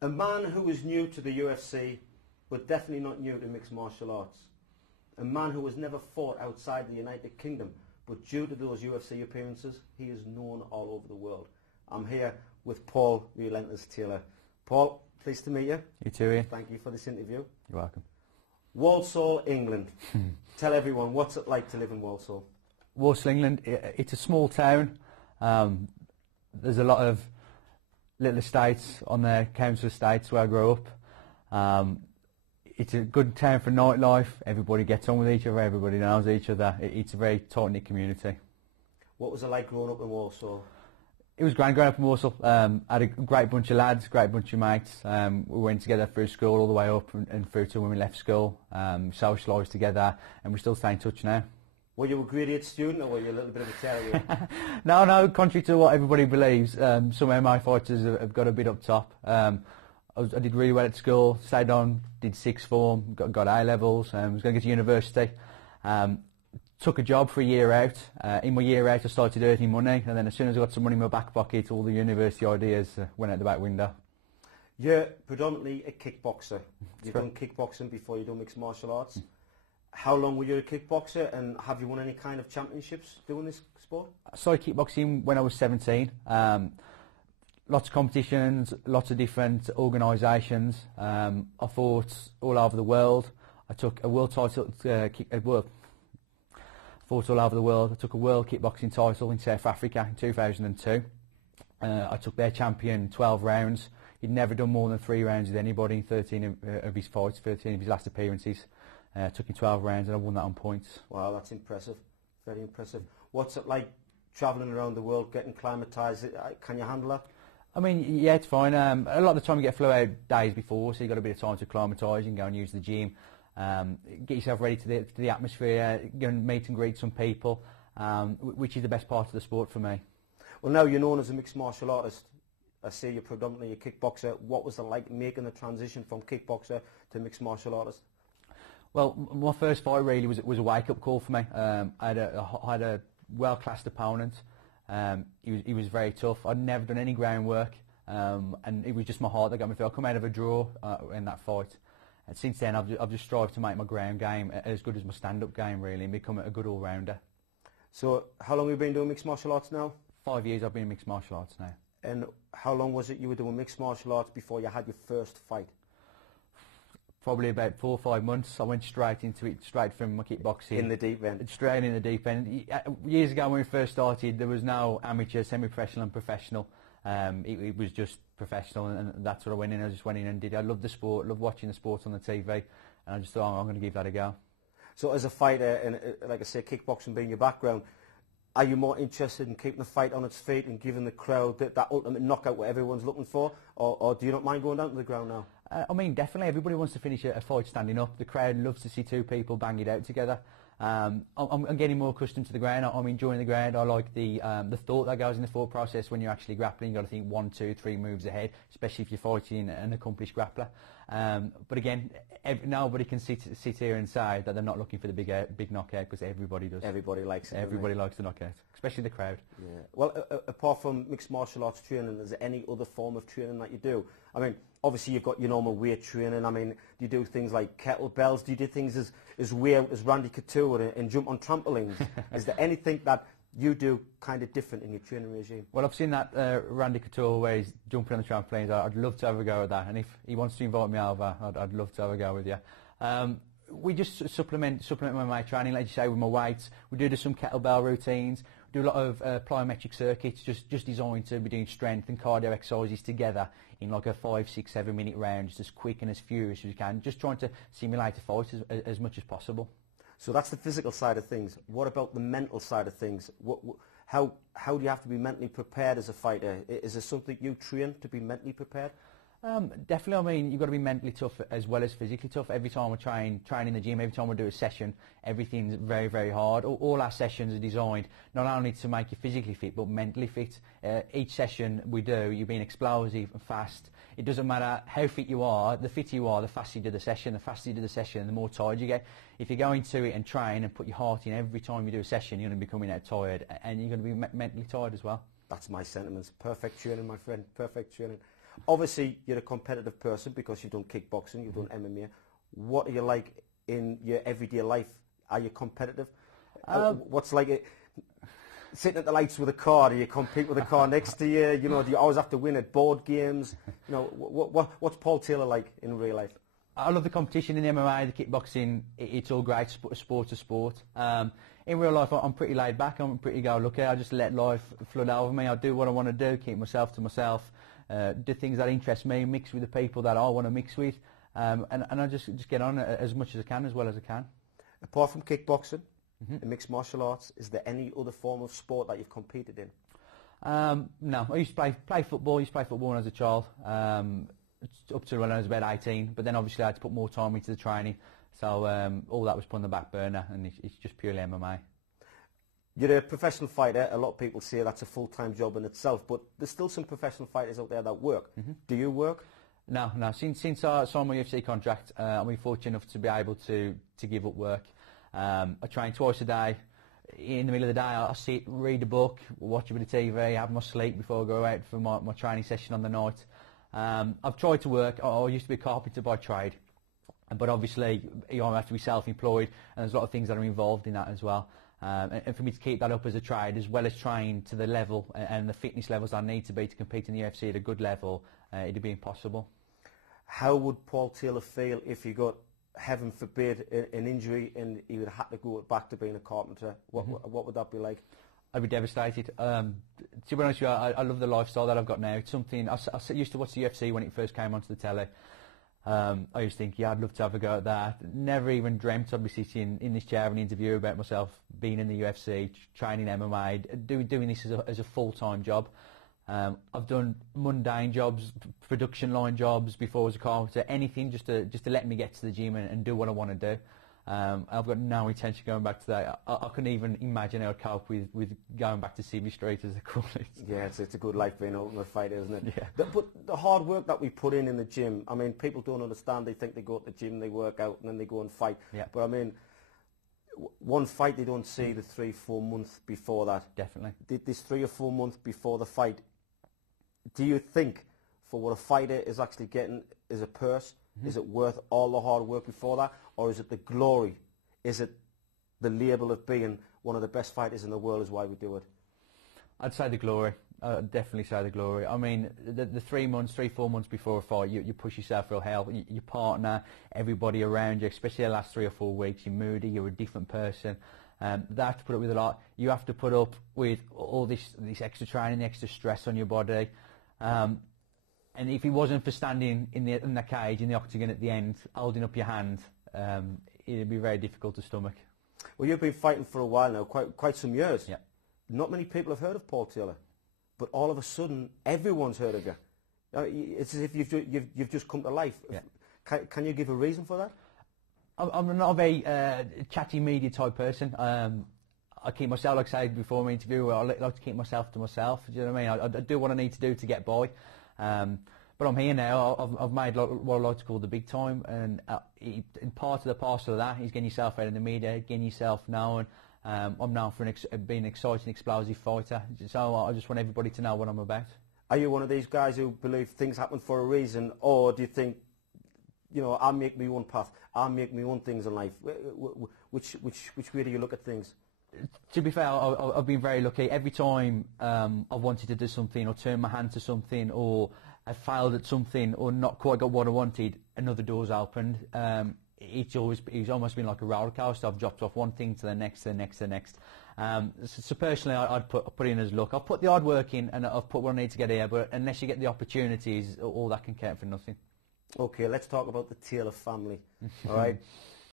A man who was new to the UFC, but definitely not new to mixed martial arts. A man who has never fought outside the United Kingdom, but due to those UFC appearances, he is known all over the world. I'm here with Paul Relentless Taylor. Paul, pleased to meet you. You too, Ian. Thank you for this interview. You're welcome. Walsall, England. Tell everyone, what's it like to live in Walsall? Walsall, England, it's a small town. There's a lot of little estates on the council estates where I grew up. It's a good town for nightlife. Everybody gets on with each other, everybody knows each other. It's a very tight-knit community. What was it like growing up in Walsall? It was grand growing up in Walsall. I had a great bunch of lads, great bunch of mates. We went together through school all the way up and through to when we left school. Socialised together, and we still stay in touch now. Were you a grade 8 student, or were you a little bit of a terrier? No, contrary to what everybody believes, some MMA fighters have got a bit up top. I did really well at school, stayed on, did sixth form, got A levels, was going to get to university. Took a job for a year out. In my year out, I started earning money, and then as soon as I got some money in my back pocket, all the university ideas went out the back window. You're predominantly a kickboxer. You've done kickboxing before you done mixed martial arts. How long were you a kickboxer, and have you won any kind of championships doing this sport? I started kickboxing when I was 17. Lots of competitions, lots of different organisations. I fought all over the world. I took a world title, fought all over the world. I took a world kickboxing title in South Africa in 2002. I took their champion 12 rounds. He'd never done more than 3 rounds with anybody in 13 of his fights, 13 of his last appearances. Took him 12 rounds and I won that on points. Wow, that's impressive. Very impressive. What's it like travelling around the world, getting acclimatised? Can you handle that? I mean, yeah, it's fine. A lot of the time you get flew out days before, so you've got a bit of time to acclimatise. You can go and use the gym, get yourself ready to the atmosphere, go and meet and greet some people, which is the best part of the sport for me. Well, now you're known as a mixed martial artist. I see you're predominantly a kickboxer. What was it like making the transition from kickboxer to mixed martial artist? Well, my first fight really was a wake-up call for me. I had a well-classed opponent. He was very tough. I'd never done any groundwork, and it was just my heart that got me through. I come out of a draw in that fight, and since then I've just strived to make my ground game as good as my stand-up game really, and become a good all-rounder. So, how long have you been doing mixed martial arts now? 5 years I've been in mixed martial arts now. And how long was it you were doing mixed martial arts before you had your first fight? Probably about 4 or 5 months. I went straight into it, straight from my kickboxing. In the deep end? Straight in the deep end. Years ago when we first started, there was no amateur, semi-professional and professional. It was just professional, and that's what I went in. I just went in and did. I loved the sport, loved watching the sport on the TV, and I just thought, I'm going to give that a go. So as a fighter, and like I say, kickboxing being your background, are you more interested in keeping the fight on its feet and giving the crowd that ultimate knockout what everyone's looking for, or do you not mind going down to the ground now? I mean, definitely. Everybody wants to finish a fight standing up. The crowd loves to see 2 people bang it out together. I'm getting more accustomed to the ground. I'm enjoying the ground. I like the thought that goes in the thought process when you're actually grappling. You've got to think 1, 2, 3 moves ahead, especially if you're fighting an accomplished grappler. But again, nobody can sit here and say that they're not looking for the big knockout, because everybody does. Everybody likes it. Everybody likes the knockout, especially the crowd. Yeah. Well, apart from mixed martial arts training, is there any other form of training that you do? I mean, obviously you've got your normal weight training. I mean, do you do things like kettlebells? Do you do things as weird as Randy Couture and jump on trampolines? Is there anything that you do kind of different in your training regime? Well, I've seen that Randy Couture where he's jumping on the trampolines. I'd love to have a go at that, and if he wants to invite me over, I'd love to have a go with you. We just supplement my training, like you say, with my weights. We do some kettlebell routines. We do a lot of plyometric circuits, just designed to be doing strength and cardio exercises together in like a 5, 6, 7 minute round, just as quick and as furious as you can, just trying to simulate a fight as much as possible. So that's the physical side of things. What about the mental side of things? How do you have to be mentally prepared as a fighter? Is there something you train to be mentally prepared? Definitely. I mean, you've got to be mentally tough as well as physically tough. Every time we train in the gym, every time we do a session, everything's very, very hard. All our sessions are designed not only to make you physically fit, but mentally fit. Each session we do, you're being explosive and fast. It doesn't matter how fit you are, the fitter you are, the faster you do the session. The faster you do the session, the more tired you get. If you go into it and train and put your heart in every time you do a session, you're going to be coming out tired, and you're going to be mentally tired as well. That's my sentiments. Perfect training, my friend. Perfect training. Obviously, you're a competitive person because you've done kickboxing, you've done MMA. What are you like in your everyday life? Are you competitive? What's like it, sitting at the lights with a car? Do you compete with the car next to you? You know, do you always have to win at board games? You know, what's Paul Taylor like in real life? I love the competition in the MMA, the kickboxing. It's all great, sport to sport. In real life, I'm pretty laid back. I'm pretty go-lucky. I just let life flood over me. I do what I want to do, keep myself to myself, do things that interest me, mix with the people that I want to mix with, and I just get on as much as I can, as well as I can. Apart from kickboxing and mixed martial arts, is there any other form of sport that you've competed in? No, I used to play football. I used to play football when I was a child. Up to when I was about 18, but then obviously I had to put more time into the training, so all that was put on the back burner, and it's just purely MMA. You're a professional fighter. A lot of people say that's a full-time job in itself, but there's still some professional fighters out there that work. Do you work? No. Since I signed my UFC contract, I'm fortunate enough to be able to give up work. I train twice a day. In the middle of the day, I sit, read a book, watch a bit of TV, have my sleep before I go out for my training session on the night. I've tried to work. I used to be a carpenter by trade, but obviously you have to be self-employed, and there's a lot of things that are involved in that as well. And for me to keep that up as a trade, as well as train to the level and the fitness levels I need to be to compete in the UFC at a good level, it'd be impossible. How would Paul Taylor feel if he got, heaven forbid, an injury and he would have to go back to being a carpenter? What would that be like? I'd be devastated. To be honest with you, I love the lifestyle that I've got now. It's something, I used to watch the UFC when it first came onto the telly. I used to think, yeah, I'd love to have a go at that. Never even dreamt I'd be sitting in this chair having an interview about myself being in the UFC, training MMA, doing this as a full-time job. I've done mundane jobs, production line jobs before I was a carpenter, anything just to let me get to the gym and do what I want to do. I've got no intention of going back to that. I couldn't even imagine how I'd cope with going back to CV Street, as they call it. Yeah, it's a good life being an ultimate fighter, isn't it? Yeah. But the hard work that we put in the gym, I mean, people don't understand. They think they go to the gym, they work out, and then they go and fight. Yeah. But I mean, one fight, they don't see the 3-4 months before that. Definitely. This 3 or 4 months before the fight, do you think for what a fighter is actually getting is a purse, is it worth all the hard work before that? Or is it the glory? Is it the label of being one of the best fighters in the world is why we do it? I'd say the glory. I'd definitely say the glory. I mean, the 3 months, 3-4 months before a fight, you push yourself real hell. Your partner, everybody around you, especially the last 3 or 4 weeks, you're moody, you're a different person. They have to put up with a lot. You have to put up with all this extra training, extra stress on your body. And if it wasn't for standing in the cage, in the octagon at the end, holding up your hand, it'd be very difficult to stomach. Well, you've been fighting for a while now, quite some years. Yeah. Not many people have heard of Paul Taylor, but all of a sudden, everyone's heard of you. It's as if you've just come to life. Yeah. Can you give a reason for that? I'm not a very chatty media type person. I keep myself, like I said before my interview, I like to keep myself to myself. Do you know what I mean? I do what I need to do to get by. But I'm here now. I've made what I like to call the big time, and part of the parcel of that is getting yourself out in the media, getting yourself known. I'm known for being an exciting, explosive fighter, so I just want everybody to know what I'm about. Are you one of these guys who believe things happen for a reason, or do you think, you know, I'll make my own path, I'll make my own things in life? Which way do you look at things? To be fair, I've been very lucky. Every time I've wanted to do something or turn my hand to something or I failed at something or not quite got what I wanted, another door's opened. It's almost been like a roller coaster. I've dropped off one thing to the next, to the next, to the next. So personally, I'd put in as luck. I've put the hard work in and I've put what I need to get here, but unless you get the opportunities, all that can count for nothing. Okay, let's talk about the Taylor family. All right.